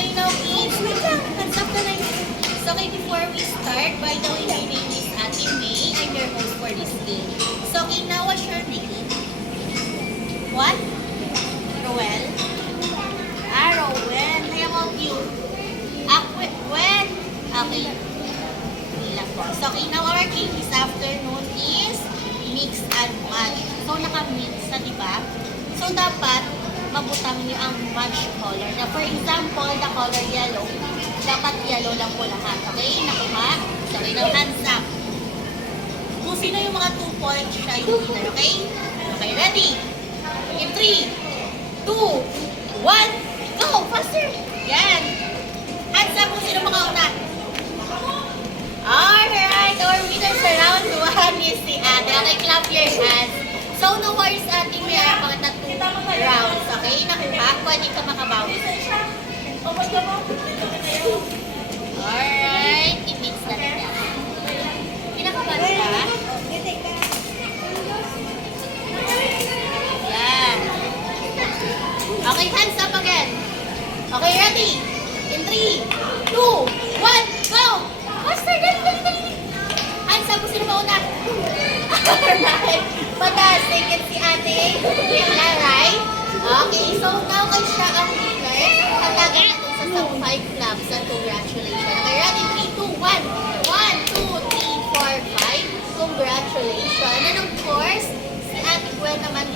Okay, now kids, wait lang. Hands up na lang. So, okay, before we start, by the way, my name is Ate May. I'm your host for this game. So, okay, now what's your name? What? Roel? Roel. How about you? When? Okay. Bilang po. So, okay, now our game this afternoon is mix and match. So, naka-mix na, diba? So, dapat mabutang niyo ang match color. Na, for example, the color yellow. Dapat yellow lang po lahat. Okay? Nakuha? So, okay, now hands up. Kung sino yung mga 2 points, siya yung winner. Okay? Okay, ready? In 3, 2, 1, go! Faster! Yan! Hands up kung sino mga una. Alright, our winner sa round 1 is si Ate. Okay, clap your hands. So, no worries, Ate. May mga 3 rounds. Okay, nakuha. Pwede ka makabawi. Alright, i-mix na nila. Pinakaban ka? Yan. Okay, hands up again. Okay, ready? In 3, 2, 1, go! Faster, dali. Hands up kung sino mauna. Alright. Fantastic. Yan si Ate. Yan, right? Okay, so now kay siya ang winner. Tatagan natin sa top 5 clubs. And congratulations. Okay, ready? 3, 2, 1. 1, 2, 3, 4, 5. Congratulations. And of course, si Ate Gwen naman